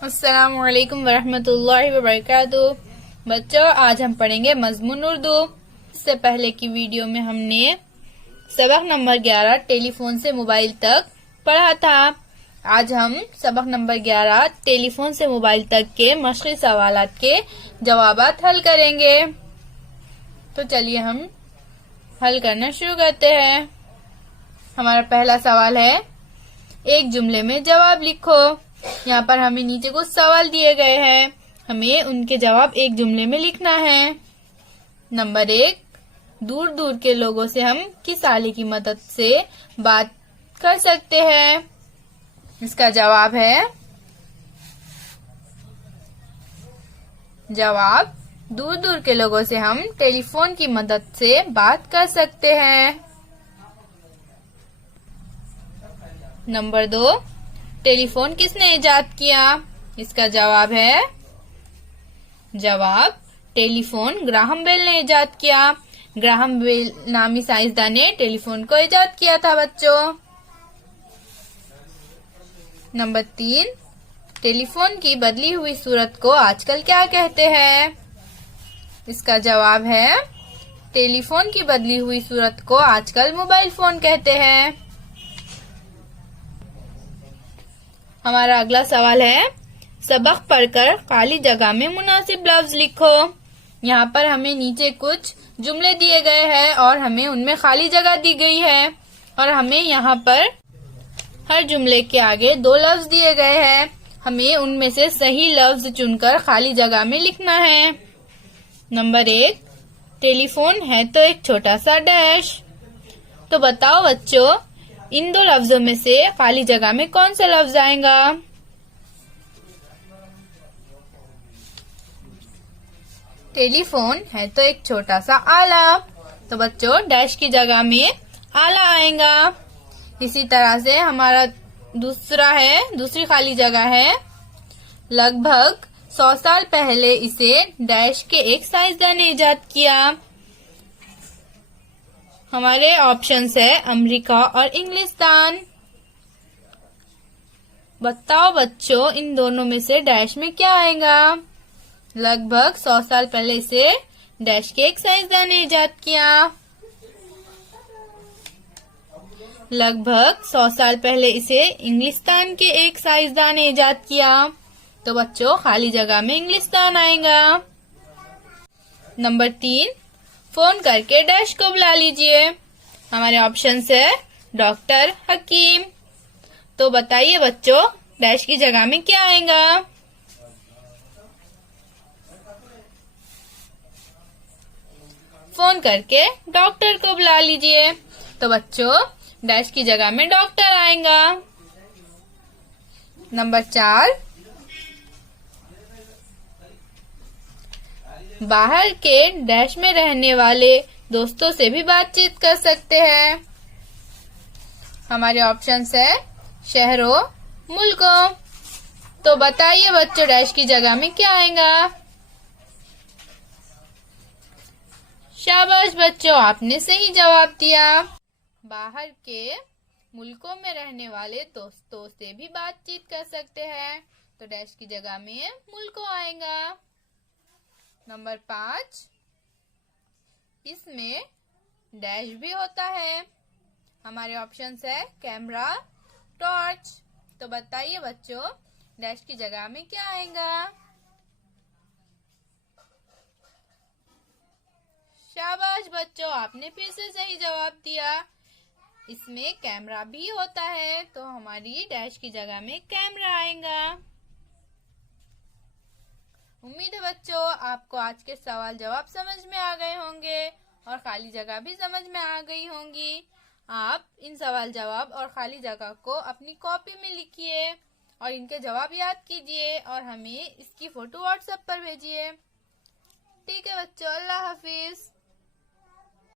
अस्सलामुअलैकुम वरहमतुल्लाहि वबरकातुह। बच्चों, आज हम पढ़ेंगे मजमून उर्दू। इससे पहले की वीडियो में हमने सबक नंबर 11 टेलीफोन से मोबाइल तक पढ़ा था। आज हम सबक नंबर 11 टेलीफोन से मोबाइल तक के मशक़ी सवालात के जवाबात हल करेंगे। तो चलिए हम हल करना शुरू करते हैं। हमारा पहला सवाल है, एक जुमले में जवाब लिखो। यहाँ पर हमें नीचे कुछ सवाल दिए गए हैं, हमें उनके जवाब एक जुमले में लिखना है। नंबर 1, दूर दूर के लोगों से हम किस आले की मदद से बात कर सकते हैं? इसका जवाब है, जवाब दूर दूर के लोगों से हम टेलीफोन की मदद से बात कर सकते हैं। नंबर 2, टेलीफोन किसने इजाद किया? इसका जवाब है, जवाब टेलीफोन ग्राहम बेल ने इजाद किया। ग्राहम बेल नामी साइंसदान ने टेलीफोन को इजाद किया था बच्चों। नंबर 3, टेलीफोन की बदली हुई सूरत को आजकल क्या कहते हैं? इसका जवाब है, टेलीफोन की बदली हुई सूरत को आजकल मोबाइल फोन कहते हैं। हमारा अगला सवाल है, सबक पढ़कर खाली जगह में मुनासिब लफ्ज लिखो। यहाँ पर हमें नीचे कुछ जुमले दिए गए हैं और हमें उनमें खाली जगह दी गई है और हमें यहाँ पर हर जुमले के आगे 2 लफ्ज दिए गए हैं। हमें उनमें से सही लफ्ज चुनकर खाली जगह में लिखना है। नंबर 1, टेलीफोन है तो एक छोटा सा डैश। तो बताओ बच्चों, इन 2 लफ्जों में से खाली जगह में कौन सा लफ्ज आएगा? टेलीफोन है तो एक छोटा सा आला। तो बच्चों, डैश की जगह में आला आएगा। इसी तरह से हमारा दूसरी खाली जगह है, लगभग 100 साल पहले इसे डैश के एक साइंसदान ने इजाद किया। हमारे ऑप्शंस है अमेरिका और इंग्लिस्तान। बताओ बच्चों, इन दोनों में से डैश में क्या आएगा? लगभग 100 साल पहले इसे डैश के एक साइंसदान ने इजाद किया। लगभग 100 साल पहले इसे इंग्लिस्तान के एक साइंसदान ने इजाद किया। तो बच्चों, खाली जगह में इंग्लिस्तान आएगा। नंबर 3, फोन करके डैश को बुला लीजिए। हमारे ऑप्शंस है डॉक्टर, हकीम। तो बताइए बच्चों, डैश की जगह में क्या आएगा? फोन करके डॉक्टर को बुला लीजिए। तो बच्चों, डैश की जगह में डॉक्टर आएगा। नंबर 4, बाहर के डैश में रहने वाले दोस्तों से भी बातचीत कर सकते हैं। हमारे ऑप्शंस है शहरों, मुल्कों। तो बताइए बच्चों, डैश की जगह में क्या आएगा? शाबाश बच्चों, आपने सही जवाब दिया। बाहर के मुल्कों में रहने वाले दोस्तों से भी बातचीत कर सकते हैं। तो डैश की जगह में मुल्कों आएगा। नंबर 5, इसमें डैश भी होता है। हमारे ऑप्शंस है कैमरा, टॉर्च। तो बताइए बच्चों, डैश की जगह में क्या आएगा? शाबाश बच्चों, आपने फिर से सही जवाब दिया। इसमें कैमरा भी होता है, तो हमारी डैश की जगह में कैमरा आएगा। उम्मीद है बच्चों, आपको आज के सवाल जवाब समझ में आ गए होंगे और खाली जगह भी समझ में आ गई होंगी। आप इन सवाल जवाब और खाली जगह को अपनी कॉपी में लिखिए और इनके जवाब याद कीजिए और हमें इसकी फोटो व्हाट्सएप पर भेजिए। ठीक है बच्चों, अल्लाह हाफिज।